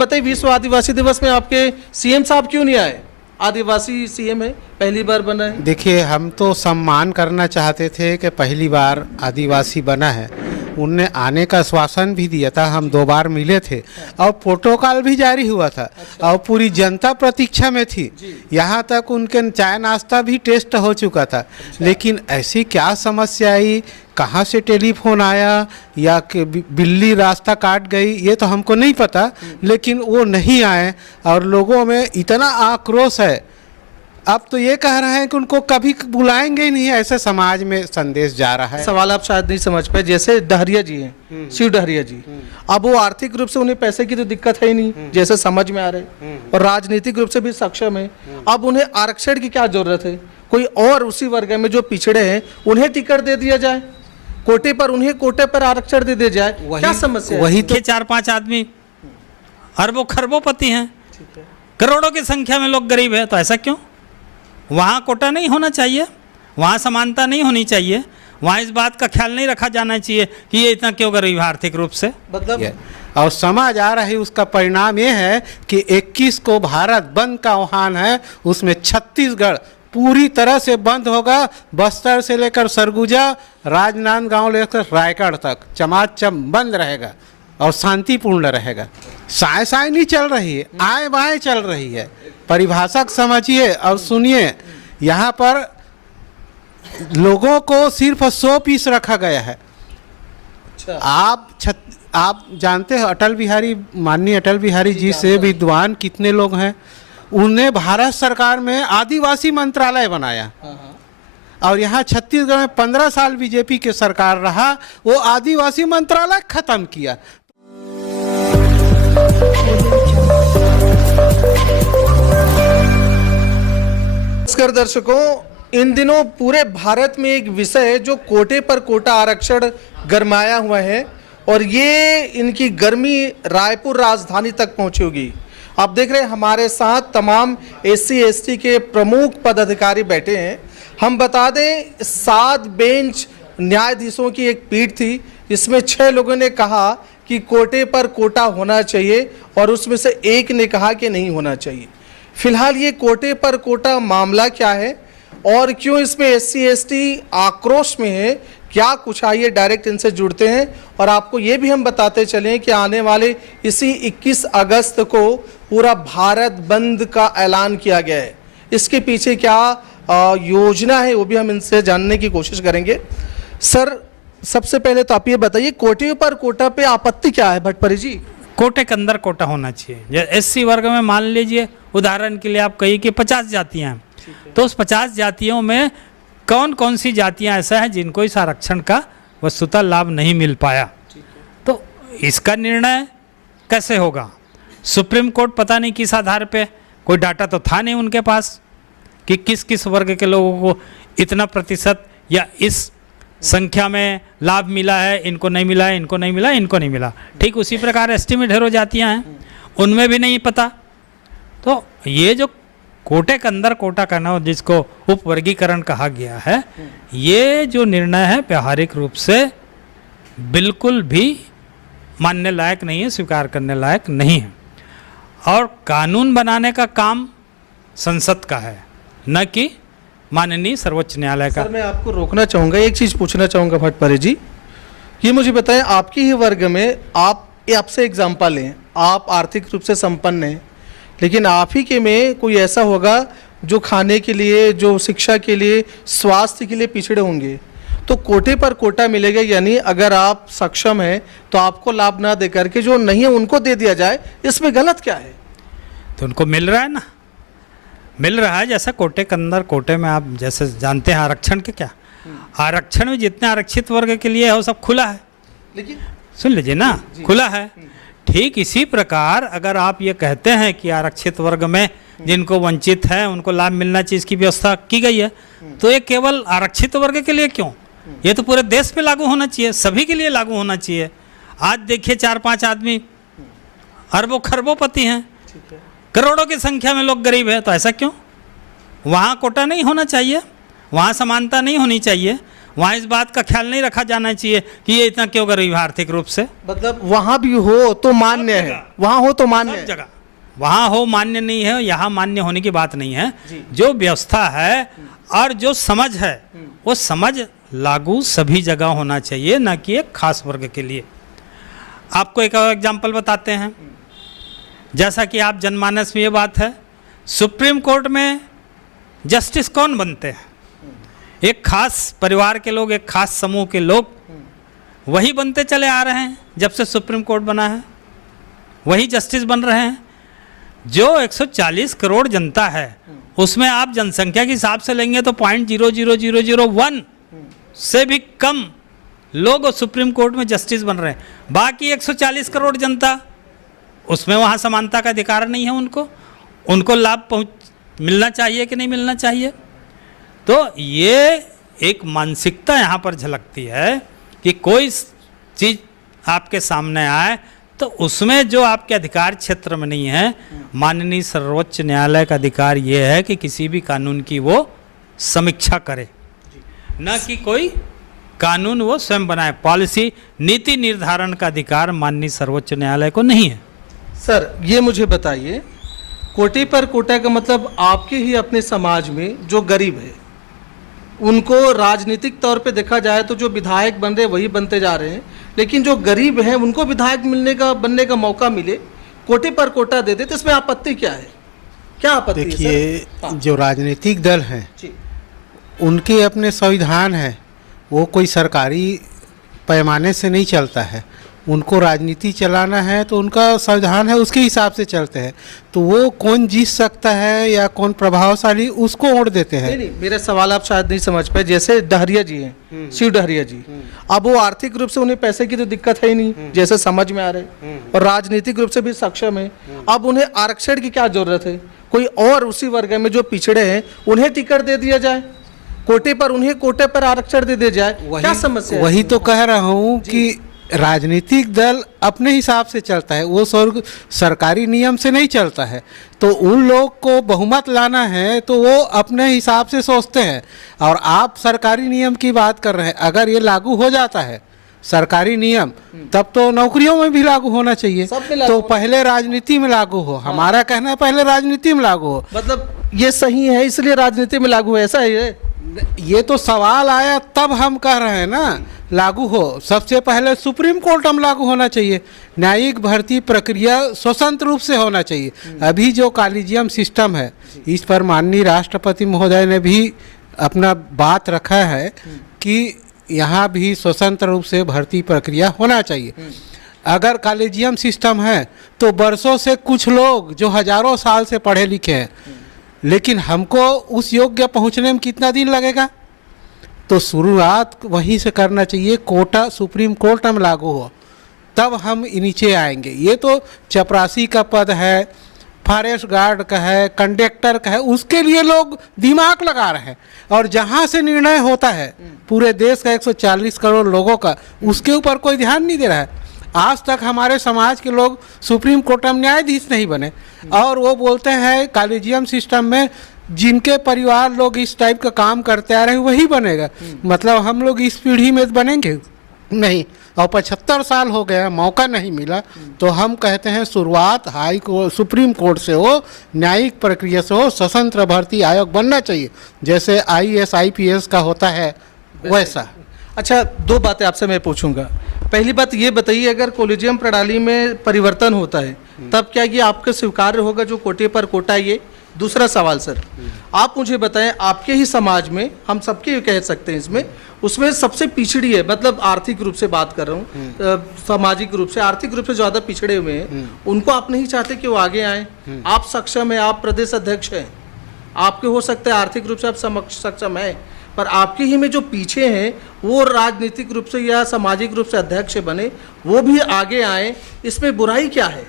बताइए, विश्व आदिवासी दिवस में आपके सीएम साहब क्यों नहीं आए? आदिवासी सीएम है, पहली बार बना है। देखिए, हम तो सम्मान करना चाहते थे कि पहली बार आदिवासी बना है। उनने आने का आश्वासन भी दिया था, हम 2 बार मिले थे और प्रोटोकॉल भी जारी हुआ था। और पूरी जनता प्रतीक्षा में थी। यहाँ तक उनके चाय नाश्ता भी टेस्ट हो चुका था। लेकिन ऐसी क्या समस्या आई, कहाँ से टेलीफोन आया या कि बिल्ली रास्ता काट गई, ये तो हमको नहीं पता। लेकिन वो नहीं आए और लोगों में इतना आक्रोश है। अब तो ये कह रहे हैं कि उनको कभी बुलाएंगे ही नहीं, ऐसे समाज में संदेश जा रहा है। सवाल आप शायद नहीं समझ पाए। जैसे डहरिया जी हैं, शिव डहरिया जी, अब वो आर्थिक रूप से उन्हें पैसे की तो दिक्कत है ही नहीं, जैसे समझ में आ रहे, और राजनीतिक रूप से भी सक्षम है। अब उन्हें आरक्षण की क्या जरूरत है? कोई और उसी वर्ग में जो पिछड़े हैं उन्हें टिकट दे दिया जाए, कोटे पर उन्हें कोटे पर आरक्षण दे दिया जाए, क्या समस्या है? वही तो 4-5 आदमी अरबों खरबों-पति हैं, करोड़ों की संख्या में लोग गरीब है, तो ऐसा क्यों? वहाँ कोटा नहीं होना चाहिए, वहाँ समानता नहीं होनी चाहिए, वहाँ इस बात का ख्याल नहीं रखा जाना चाहिए कि ये इतना क्यों गरीब है आर्थिक रूप से। मतलब और समाज आ रही, उसका परिणाम ये है कि 21 को भारत बंद का आह्वान है। उसमें छत्तीसगढ़ पूरी तरह से बंद होगा। बस्तर से लेकर सरगुजा, राजनांदगांव लेकर रायगढ़ तक चमाचम बंद रहेगा और शांतिपूर्ण रहेगा। साए साए नहीं चल रही है, आए बाएं चल रही है। परिभाषा समझिए और सुनिए। यहाँ पर लोगों को सिर्फ 100 पीस रखा गया है। आप जानते हैं माननीय अटल बिहारी जी से विद्वान कितने लोग हैं। उन्हें भारत सरकार में आदिवासी मंत्रालय बनाया और यहाँ छत्तीसगढ़ में 15 साल बीजेपी के सरकार रहा, वो आदिवासी मंत्रालय खत्म किया। नमस्कार दर्शकों, इन दिनों पूरे भारत में एक विषय है जो कोटे पर कोटा आरक्षण गरमाया हुआ है, और ये इनकी गर्मी रायपुर राजधानी तक पहुंची होगी। आप देख रहे हैं हमारे साथ तमाम SC ST के प्रमुख पदाधिकारी बैठे हैं। हम बता दें, 7 बेंच न्यायाधीशों की एक पीठ थी, इसमें 6 लोगों ने कहा कि कोटे पर कोटा होना चाहिए और उसमें से एक ने कहा कि नहीं होना चाहिए। फिलहाल ये कोटे पर कोटा मामला क्या है और क्यों इसमें SC ST आक्रोश में है, क्या कुछ, आइए डायरेक्ट इनसे जुड़ते हैं। और आपको ये भी हम बताते चलें कि आने वाले इसी 21 अगस्त को पूरा भारत बंद का ऐलान किया गया है। इसके पीछे क्या योजना है वो भी हम इनसे जानने की कोशिश करेंगे। सर, सबसे पहले तो आप ये बताइए, कोटे पर कोटा पे आपत्ति क्या है भट्टपरी जी? कोटे के अंदर कोटा होना चाहिए। SC वर्ग में मान लीजिए, उदाहरण के लिए आप कहिए कि 50 जातियाँ हैं, तो उस 50 जातियों में कौन कौन सी जातियां ऐसा है जिनको इस आरक्षण का वस्तुतः लाभ नहीं मिल पाया, तो इसका निर्णय कैसे होगा? सुप्रीम कोर्ट पता नहीं किस आधार पे, कोई डाटा तो था नहीं उनके पास कि किस किस वर्ग के लोगों को इतना प्रतिशत या इस संख्या में लाभ मिला है, इनको नहीं मिला है, इनको नहीं मिला, इनको नहीं मिला। ठीक उसी प्रकार एस्टिमेट ढेरों जातियाँ हैं, उनमें भी नहीं पता। तो ये जो कोटे के अंदर कोटा करना, जिसको उप वर्गीकरण कहा गया है, ये जो निर्णय है व्यावहारिक रूप से बिल्कुल भी मानने लायक नहीं है, स्वीकार करने लायक नहीं है। और कानून बनाने का काम संसद का है, न कि माननीय सर्वोच्च न्यायालय का। सर, मैं आपको रोकना चाहूँगा, एक चीज़ पूछना चाहूँगा भट्टपरी जी, ये मुझे बताएं, आपकी ही वर्ग में आपसे एग्जाम्पल लें, आप आर्थिक रूप से संपन्न हैं, लेकिन आप ही के में कोई ऐसा होगा जो खाने के लिए, जो शिक्षा के लिए, स्वास्थ्य के लिए पिछड़े होंगे, तो कोटे पर कोटा मिलेगा। यानी अगर आप सक्षम हैं तो आपको लाभ ना दे करके जो नहीं है उनको दे दिया जाए, इसमें गलत क्या है? तो उनको मिल रहा है ना, मिल रहा है। जैसा कोटे के अंदर, कोटे में आप जैसे जानते हैं आरक्षण के क्या, आरक्षण में जितने आरक्षित वर्ग के लिए है वो सब खुला है, लेकिन सुन लीजिए ना, खुला है। ठीक इसी प्रकार अगर आप ये कहते हैं कि आरक्षित वर्ग में जिनको वंचित है उनको लाभ मिलना चाहिए, इसकी व्यवस्था की गई है, तो ये केवल आरक्षित वर्ग के लिए क्यों? ये तो पूरे देश पे लागू होना चाहिए, सभी के लिए लागू होना चाहिए। आज देखिए 4-5 आदमी अरबों खरबों-पति हैं, करोड़ों की संख्या में लोग गरीब है, तो ऐसा क्यों? वहाँ कोटा नहीं होना चाहिए, वहाँ समानता नहीं होनी चाहिए, वहाँ इस बात का ख्याल नहीं रखा जाना चाहिए कि ये इतना क्यों गरीब है आर्थिक रूप से। मतलब वहां भी हो तो मान्य है, वहां हो तो मान्य सब है। जगह वहाँ हो मान्य नहीं है, यहाँ मान्य होने की बात नहीं है। जो व्यवस्था है और जो समझ है वो समझ लागू सभी जगह होना चाहिए, ना कि एक खास वर्ग के लिए। आपको एक और एग्जाम्पल बताते हैं। जैसा कि आप जनमानस में ये बात है, सुप्रीम कोर्ट में जस्टिस कौन बनते हैं? एक खास परिवार के लोग, एक खास समूह के लोग वही बनते चले आ रहे हैं। जब से सुप्रीम कोर्ट बना है वही जस्टिस बन रहे हैं। जो 140 करोड़ जनता है उसमें आप जनसंख्या के हिसाब से लेंगे तो 0.00001 से भी कम लोग सुप्रीम कोर्ट में जस्टिस बन रहे हैं। बाकी 140 करोड़ जनता, उसमें वहाँ समानता का अधिकार नहीं है। उनको लाभ मिलना चाहिए कि नहीं मिलना चाहिए? तो ये एक मानसिकता यहाँ पर झलकती है कि कोई चीज़ आपके सामने आए तो उसमें जो आपके अधिकार क्षेत्र में नहीं है, माननीय सर्वोच्च न्यायालय का अधिकार ये है कि किसी भी कानून की वो समीक्षा करे, ना कि कोई कानून वो स्वयं बनाए। पॉलिसी नीति निर्धारण का अधिकार माननीय सर्वोच्च न्यायालय को नहीं है। सर ये मुझे बताइए, कोटे पर कोटा का मतलब आपके ही अपने समाज में जो गरीब है उनको राजनीतिक तौर पे देखा जाए तो जो विधायक बन रहे वही बनते जा रहे हैं, लेकिन जो गरीब हैं उनको विधायक बनने का मौका मिले, कोटे पर कोटा दे दे, तो इसमें आपत्ति क्या है? क्या आपत्ति है? देखिए, जो राजनीतिक दल हैं जी, उनके अपने संविधान है, वो कोई सरकारी पैमाने से नहीं चलता है। उनको राजनीति चलाना है तो उनका संविधान है, उसके हिसाब से चलते हैं। तो वो कौन जीत सकता है या कौन प्रभावशाली, उसको वोट देते हैं। नहीं, मेरा सवाल आप शायद नहीं समझ पाए। जैसे डहरिया जी हैं, शिव डहरिया जी, अब वो आर्थिक रूप से उन्हें पैसे की तो दिक्कत है ही नहीं, जैसे समझ में आ रहे, और राजनीतिक रूप से भी सक्षम है। अब उन्हें आरक्षण की क्या जरूरत है? कोई और उसी वर्ग में जो पिछड़े हैं उन्हें टिकट दे दिया जाए, कोटे पर आरक्षण दे दिया जाए, क्या समस्या है? वही तो कह रहा हूँ कि राजनीतिक दल अपने हिसाब से चलता है, वो सरकारी नियम से नहीं चलता है। तो उन लोग को बहुमत लाना है तो वो अपने हिसाब से सोचते हैं। और आप सरकारी नियम की बात कर रहे हैं, अगर ये लागू हो जाता है सरकारी नियम, तब तो नौकरियों में भी लागू होना चाहिए। तो पहले राजनीति में लागू हो। हमारा कहना है पहले राजनीति में लागू हो। मतलब ये सही है इसलिए राजनीति में लागू है, ऐसा है ये तो सवाल आया तब हम कह रहे हैं ना लागू हो। सबसे पहले सुप्रीम कोर्ट में लागू होना चाहिए। न्यायिक भर्ती प्रक्रिया स्वतंत्र रूप से होना चाहिए। अभी जो कॉलेजियम सिस्टम है, इस पर माननीय राष्ट्रपति महोदय ने भी अपना बात रखा है कि यहाँ भी स्वतंत्र रूप से भर्ती प्रक्रिया होना चाहिए। अगर कॉलेजियम सिस्टम है तो बरसों से कुछ लोग जो हजारों साल से पढ़े लिखे हैं, लेकिन हमको उस योग्य पहुंचने में कितना दिन लगेगा? तो शुरुआत वहीं से करना चाहिए। कोटा सुप्रीम कोर्ट में लागू हो तब हम नीचे आएंगे। ये तो चपरासी का पद है, फॉरेस्ट गार्ड का है, कंडक्टर का है, उसके लिए लोग दिमाग लगा रहे हैं। और जहाँ से निर्णय होता है पूरे देश का 140 करोड़ लोगों का, उसके ऊपर कोई ध्यान नहीं दे रहा है। आज तक हमारे समाज के लोग सुप्रीम कोर्ट में न्यायाधीश नहीं बने, और वो बोलते हैं कॉलेजियम सिस्टम में जिनके परिवार लोग इस टाइप का काम करते आ रहे हैं वही बनेगा। मतलब हम लोग इस पीढ़ी में बनेंगे नहीं, और 75 साल हो गया, मौका नहीं मिला। तो हम कहते हैं शुरुआत सुप्रीम कोर्ट से हो, न्यायिक प्रक्रिया से हो, स्वतंत्र भर्ती आयोग बनना चाहिए, जैसे IAS IPS का होता है वैसा। अच्छा, दो बातें आपसे मैं पूछूंगा। पहली बात ये बताइए, अगर कॉलेजियम प्रणाली में परिवर्तन होता है तब क्या ये आपको स्वीकार्य होगा जो कोटे पर कोटा? ये दूसरा सवाल सर, आप मुझे बताएं, आपके ही समाज में, हम सबके कह सकते हैं इसमें, उसमें सबसे पिछड़ी है, मतलब आर्थिक रूप से बात कर रहा हूँ, सामाजिक रूप से, आर्थिक रूप से ज़्यादा पिछड़े हुए हैं, उनको आप नहीं चाहते कि वो आगे आए? आप सक्षम हैं, आप प्रदेश अध्यक्ष हैं, आपके हो सकता है आर्थिक रूप से आप सक्षम हैं, पर आपके ही में जो पीछे हैं वो राजनीतिक रूप से या सामाजिक रूप से अध्यक्ष बने, वो भी आगे आए, इसमें बुराई क्या है?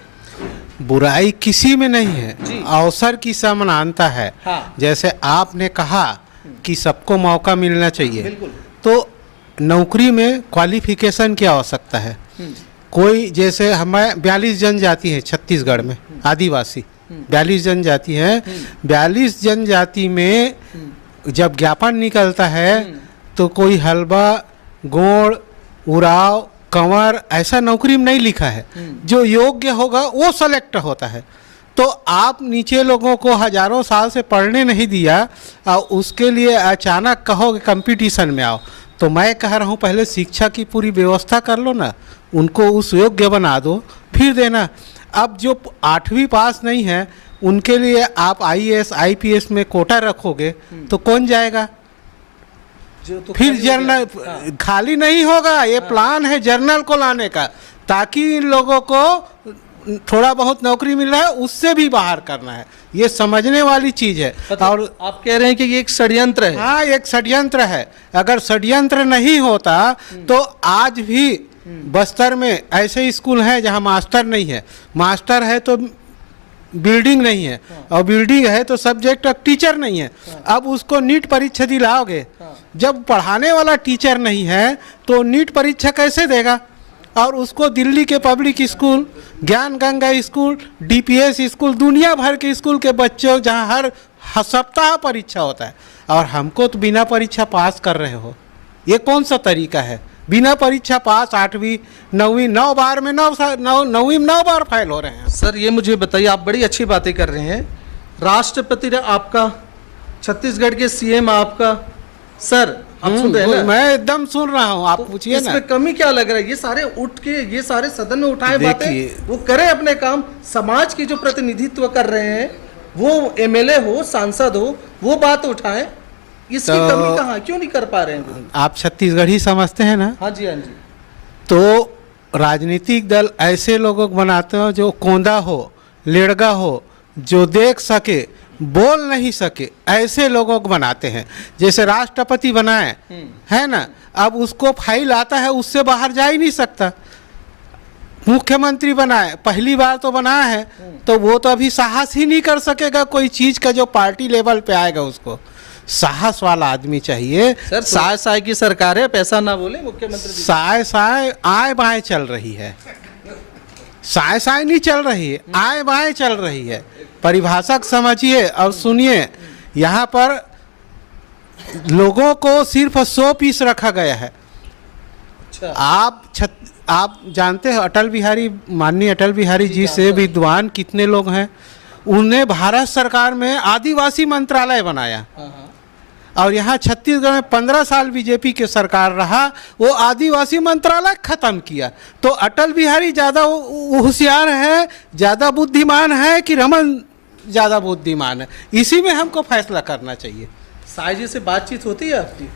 बुराई किसी में नहीं है, अवसर की समानता है। हाँ। जैसे आपने कहा कि सबको मौका मिलना चाहिए, बिल्कुल। तो नौकरी में क्वालिफिकेशन की आवश्यकता है। कोई जैसे हमें 42 जनजाति है छत्तीसगढ़ में, आदिवासी 42 जनजाति हैं। 42 जनजाति में जब ज्ञापन निकलता है तो कोई हलवा, गोड़, उराव, कंवर ऐसा नौकरी में नहीं लिखा है। जो योग्य होगा वो सेलेक्ट होता है। तो आप नीचे लोगों को हजारों साल से पढ़ने नहीं दिया और उसके लिए अचानक कहोगे कंपटीशन में आओ। तो मैं कह रहा हूँ पहले शिक्षा की पूरी व्यवस्था कर लो ना, उनको उस योग्य बना दो, फिर देना। अब जो 8वीं पास नहीं है उनके लिए आप IAS IPS में कोटा रखोगे तो कौन जाएगा? तो फिर जर्नल खाली नहीं होगा। ये प्लान है जर्नल को लाने का, ताकि इन लोगों को थोड़ा बहुत नौकरी मिल रहा है उससे भी बाहर करना है। ये समझने वाली चीज है। और आप कह रहे हैं कि ये एक षड्यंत्र है? हाँ, एक षड्यंत्र है। अगर षड्यंत्र नहीं होता तो आज भी बस्तर में ऐसे स्कूल हैं जहाँ मास्टर नहीं है, मास्टर है तो बिल्डिंग नहीं है, और बिल्डिंग है तो सब्जेक्ट टीचर नहीं है। अब उसको नीट परीक्षा दिलाओगे, जब पढ़ाने वाला टीचर नहीं है तो नीट परीक्षा कैसे देगा? और उसको दिल्ली के पब्लिक स्कूल, ज्ञान गंगा स्कूल, DPS स्कूल, दुनिया भर के स्कूल के बच्चों जहाँ हर सप्ताह परीक्षा होता है, और हमको तो बिना परीक्षा पास कर रहे हो। ये कौन सा तरीका है? बिना परीक्षा पास 8वीं 9वीं 9 बार में 9वीं में 9 बार फेल हो रहे हैं। सर ये मुझे बताइए, आप बड़ी अच्छी बातें कर रहे हैं, राष्ट्रपति आपका, छत्तीसगढ़ के CM आपका, सर आप सुन रहे हैं ना? मैं एकदम सुन रहा हूँ, आप पूछिए ना। इसमें कमी क्या लग रहा है? ये सारे उठ के, ये सारे सदन में उठाए बातें, वो करें अपने काम। समाज की जो प्रतिनिधित्व कर रहे हैं, वो MLA हो, सांसद हो, वो बात उठाएं। इसकी कमी कहाँ, क्यों नहीं कर पा रहे हैं? आप छत्तीसगढ़ी समझते हैं ना? हाँ जी, हाँ जी। तो राजनीतिक दल ऐसे लोगों को बनाते हो जो कोंदा हो, लेड़गा हो, जो देख सके बोल नहीं सके, ऐसे लोगों को बनाते हैं। जैसे राष्ट्रपति बनाए है ना, अब उसको फाइल आता है, उससे बाहर जा ही नहीं सकता। मुख्यमंत्री बनाए, पहली बार तो बनाया है, तो वो तो अभी साहस ही नहीं कर सकेगा कोई चीज का जो पार्टी लेवल पे आएगा। उसको साहस वाला आदमी चाहिए। सर साय साय की सरकार है, पैसा ना बोले मुख्यमंत्री जी। साय साय आए बाएं चल रही है, साय साय नहीं चल रही है, आए बाएं चल रही है। परिभाषक समझिए और सुनिए, यहाँ पर लोगों को सिर्फ 100 पीस रखा गया है। अच्छा। आप जानते हो माननीय अटल बिहारी जी से विद्वान कितने लोग हैं? उन्हें भारत सरकार में आदिवासी मंत्रालय बनाया, और यहाँ छत्तीसगढ़ में 15 साल बीजेपी के सरकार रहा, वो आदिवासी मंत्रालय खत्म किया। तो अटल बिहारी ज़्यादा होशियार है, ज़्यादा बुद्धिमान है कि रमन ज़्यादा बुद्धिमान है? इसी में हमको फैसला करना चाहिए। साय जी से बातचीत होती है आपकी?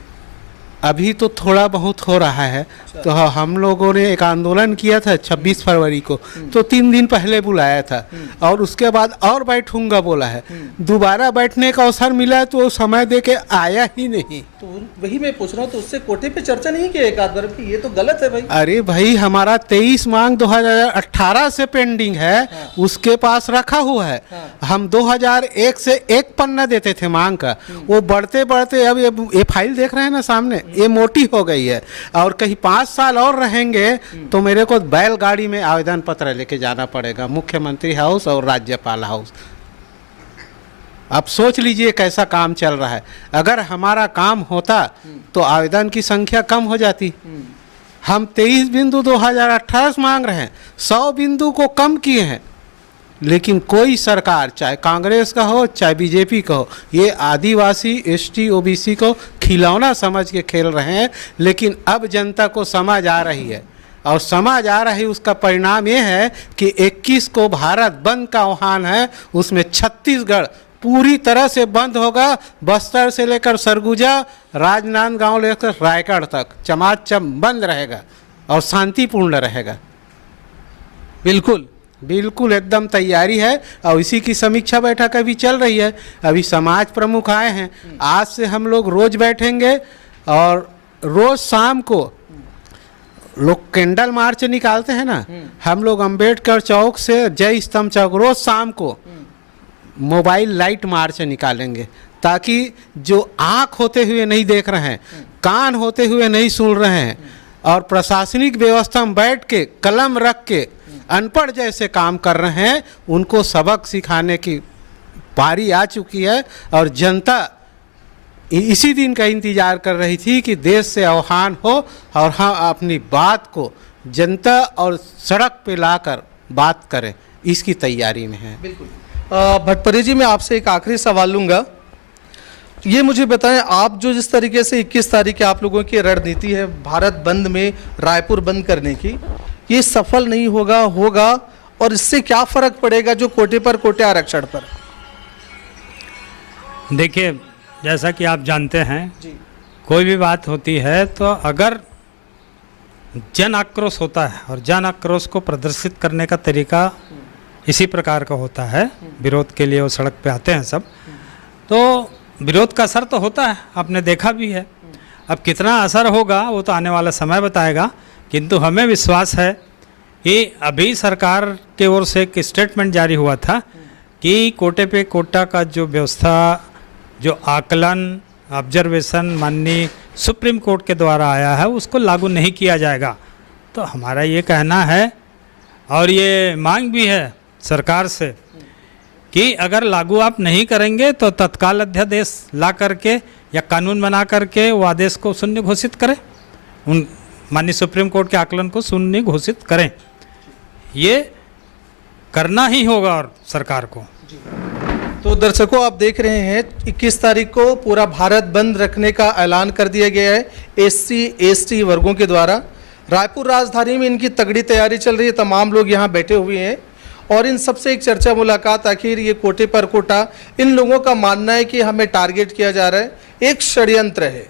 अभी तो थोड़ा बहुत हो रहा है। तो हम लोगों ने एक आंदोलन किया था 26 फरवरी को, तो 3 दिन पहले बुलाया था, और उसके बाद और बैठूंगा बोला है। दोबारा बैठने का अवसर मिला तो समय दे के आया ही नहीं। तो वही मैं पूछ रहा हूँ, तो उससे कोटे पे चर्चा नहीं की एक आध बार की? ये तो गलत है भाई। अरे भाई, हमारा 23 मांग 2018 से पेंडिंग है, उसके पास रखा हुआ है। हम 2001 से 1 पन्ना देते थे मांग का, वो बढ़ते बढ़ते अब ये फाइल देख रहे हैं ना सामने, ये मोटी हो गई है। और कहीं 5 साल और रहेंगे तो मेरे को बैलगाड़ी में आवेदन पत्र लेके जाना पड़ेगा, मुख्यमंत्री हाउस और राज्यपाल हाउस। आप सोच लीजिए कैसा काम चल रहा है। अगर हमारा काम होता तो आवेदन की संख्या कम हो जाती। हम 23 बिंदु 2018 से मांग रहे हैं, 100 बिंदु को कम किए हैं, लेकिन कोई सरकार, चाहे कांग्रेस का हो चाहे बीजेपी का हो, ये आदिवासी ST OBC को खिलौना समझ के खेल रहे हैं। लेकिन अब जनता को समझ आ रही है, और समझ आ रही, उसका परिणाम ये है कि 21 को भारत बंद का आह्वान है, उसमें छत्तीसगढ़ पूरी तरह से बंद होगा। बस्तर से लेकर सरगुजा, राजनांदगांव लेकर रायगढ़ तक चमाचम बंद रहेगा और शांतिपूर्ण रहेगा। बिल्कुल बिल्कुल एकदम तैयारी है, और इसी की समीक्षा बैठक अभी चल रही है। अभी समाज प्रमुख आए हैं, आज से हम लोग रोज बैठेंगे, और रोज शाम को लोग कैंडल मार्च निकालते हैं ना, हम लोग अंबेडकर चौक से जय स्तंभ चौक रोज शाम को मोबाइल लाइट मार्च निकालेंगे, ताकि जो आँख होते हुए नहीं देख रहे हैं, कान होते हुए नहीं सुन रहे हैं, और प्रशासनिक व्यवस्था में बैठ के कलम रख के अनपढ़ जैसे काम कर रहे हैं, उनको सबक सिखाने की बारी आ चुकी है। और जनता इसी दिन का इंतजार कर रही थी कि देश से आह्वान हो और हम अपनी बात को जनता और सड़क पे लाकर बात करें, इसकी तैयारी में है। बिल्कुल। भटपरी जी, मैं आपसे एक आखिरी सवाल लूँगा। ये मुझे बताएं, आप जो जिस तरीके से 21 तारीख के आप लोगों की रणनीति है भारत बंद में रायपुर बंद करने की, ये सफल नहीं होगा और इससे क्या फर्क पड़ेगा जो कोटे पर कोटे आरक्षण पर? देखिए, जैसा कि आप जानते हैं, कोई भी बात होती है तो अगर जन आक्रोश होता है और जन आक्रोश को प्रदर्शित करने का तरीका इसी प्रकार का होता है, विरोध के लिए वो सड़क पे आते हैं सब, तो विरोध का असर तो होता है, आपने देखा भी है। अब कितना असर होगा वो तो आने वाला समय बताएगा, किंतु हमें विश्वास है कि अभी सरकार के ओर से एक स्टेटमेंट जारी हुआ था कि कोटे पे कोटा का जो व्यवस्था, जो आकलन, ऑब्जर्वेशन माननीय सुप्रीम कोर्ट के द्वारा आया है, उसको लागू नहीं किया जाएगा। तो हमारा ये कहना है और ये मांग भी है सरकार से कि अगर लागू आप नहीं करेंगे तो तत्काल अध्यादेश ला करके या कानून बना करके वो आदेश को शून्य घोषित करें, उन माननीय सुप्रीम कोर्ट के आकलन को शून्य घोषित करें। ये करना ही होगा और सरकार को। तो दर्शकों, आप देख रहे हैं 21 तारीख को पूरा भारत बंद रखने का ऐलान कर दिया गया है SC/ST वर्गों के द्वारा। रायपुर राजधानी में इनकी तगड़ी तैयारी चल रही है, तमाम लोग यहाँ बैठे हुए हैं और इन सबसे एक चर्चा मुलाकात। आखिर ये कोटे पर कोटा, इन लोगों का मानना है कि हमें टारगेट किया जा रहा है, एक षड्यंत्र है।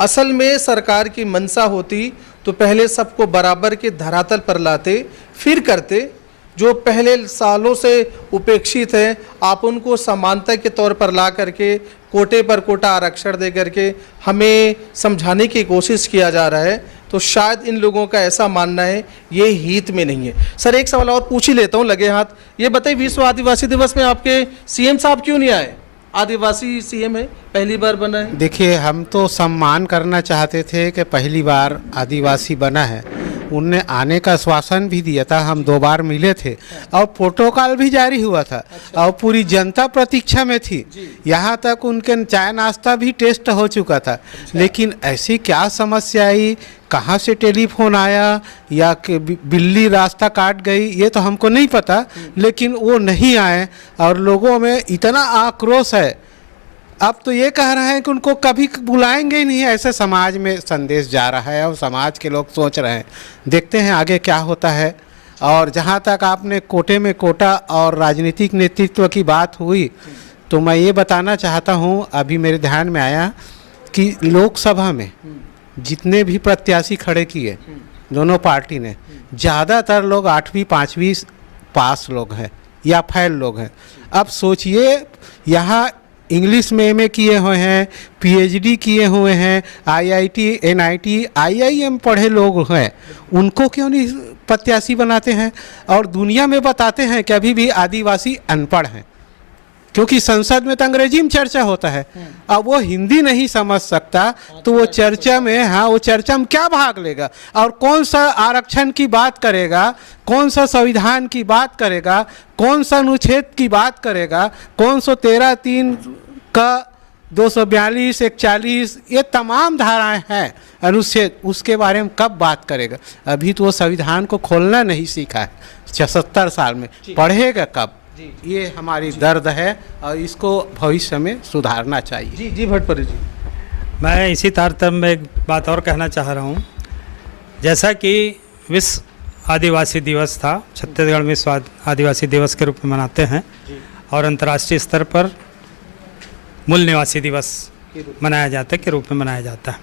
असल में सरकार की मंशा होती तो पहले सबको बराबर के धरातल पर लाते, फिर करते। जो पहले सालों से उपेक्षित हैं, आप उनको समानता के तौर पर ला करके कोटे पर कोटा आरक्षण दे करके हमें समझाने की कोशिश किया जा रहा है। तो शायद इन लोगों का ऐसा मानना है ये हित में नहीं है। सर, एक सवाल और पूछ ही लेता हूँ, लगे हाथ। ये बताइए, विश्व आदिवासी दिवस में आपके CM साहब क्यों नहीं आए? आदिवासी CM है, पहली बार बना है। देखिए, हम तो सम्मान करना चाहते थे कि पहली बार आदिवासी बना है, उनने आने का आश्वासन भी दिया था, हम 2 बार मिले थे और प्रोटोकॉल भी जारी हुआ था। और पूरी जनता प्रतीक्षा में थी, यहाँ तक उनके चाय नाश्ता भी टेस्ट हो चुका था। लेकिन ऐसी क्या समस्या आई, कहाँ से टेलीफोन आया या कि बिल्ली रास्ता काट गई, ये तो हमको नहीं पता, लेकिन वो नहीं आए और लोगों में इतना आक्रोश है। अब तो ये कह रहे हैं कि उनको कभी बुलाएंगे ही नहीं, ऐसे समाज में संदेश जा रहा है और समाज के लोग सोच रहे हैं। देखते हैं आगे क्या होता है। और जहाँ तक आपने कोटे में कोटा और राजनीतिक नेतृत्व की बात हुई, तो मैं ये बताना चाहता हूँ, अभी मेरे ध्यान में आया कि लोकसभा में जितने भी प्रत्याशी खड़े किए दोनों पार्टी ने, ज़्यादातर लोग 8वीं 5वीं पास लोग हैं या फेल लोग हैं। अब सोचिए, यहाँ इंग्लिश में MA किए हुए हैं, PhD किए हुए हैं, IIT NIT IIM पढ़े लोग हैं, उनको क्यों नहीं प्रत्याशी बनाते हैं? और दुनिया में बताते हैं कि अभी भी आदिवासी अनपढ़ हैं, क्योंकि संसद में तो अंग्रेजी में चर्चा होता है। अब वो हिंदी नहीं समझ सकता तो वो चर्चा में, हाँ, वो चर्चा में क्या भाग लेगा? और कौन सा आरक्षण की बात करेगा, कौन सा संविधान की बात करेगा, कौन सा अनुच्छेद की बात करेगा, कौन सा 13(3) का 242, 41, ये तमाम धाराएं हैं अनुच्छेद, उसके बारे में कब बात करेगा? अभी तो वो संविधान को खोलना नहीं सीखा है 76 साल में, पढ़ेगा कब? ये हमारी दर्द है और इसको भविष्य में सुधारना चाहिए। जी भटपरी जी, मैं इसी तारतम्य में एक बात और कहना चाह रहा हूँ। जैसा कि विश्व आदिवासी दिवस था, छत्तीसगढ़ में विश्व आदिवासी दिवस के रूप में मनाते हैं और अंतर्राष्ट्रीय स्तर पर मूल निवासी दिवस मनाया जाता है के रूप में मनाया जाता है।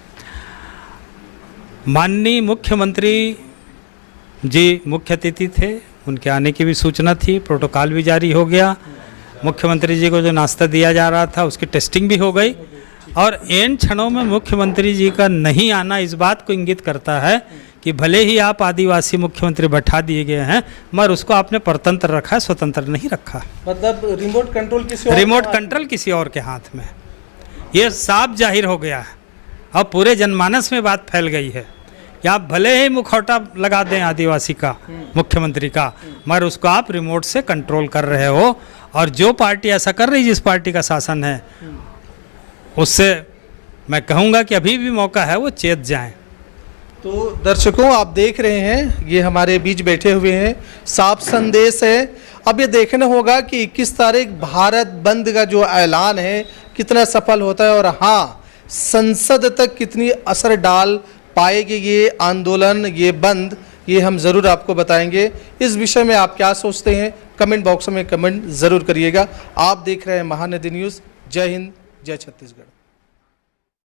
माननीय मुख्यमंत्री जी मुख्य अतिथि थे, उनके आने की भी सूचना थी, प्रोटोकॉल भी जारी हो गया। मुख्यमंत्री जी को जो नाश्ता दिया जा रहा था उसकी टेस्टिंग भी हो गई और इन क्षणों में मुख्यमंत्री जी का नहीं आना इस बात को इंगित करता है कि भले ही आप आदिवासी मुख्यमंत्री बैठा दिए गए हैं, मगर उसको आपने परतंत्र रखा है, स्वतंत्र नहीं रखा। मतलब रिमोट कंट्रोल किसी और के हाथ में, ये साफ जाहिर हो गया है और पूरे जनमानस में बात फैल गई है कि आप भले ही मुखौटा लगा दें आदिवासी का, मुख्यमंत्री का, मगर उसको आप रिमोट से कंट्रोल कर रहे हो। और जो पार्टी ऐसा कर रही, जिस पार्टी का शासन है, उससे मैं कहूँगा कि अभी भी मौका है, वो चेत जाएं। तो दर्शकों, आप देख रहे हैं ये हमारे बीच बैठे हुए हैं, साफ संदेश है। अब ये देखना होगा कि 21 तारीख भारत बंद का जो ऐलान है कितना सफल होता है, और हाँ, संसद तक कितनी असर डाल पाएगी ये आंदोलन, ये बंद, ये हम ज़रूर आपको बताएंगे। इस विषय में आप क्या सोचते हैं, कमेंट बॉक्स में कमेंट ज़रूर करिएगा। आप देख रहे हैं महानदी न्यूज़। जय हिंद, जय छत्तीसगढ़।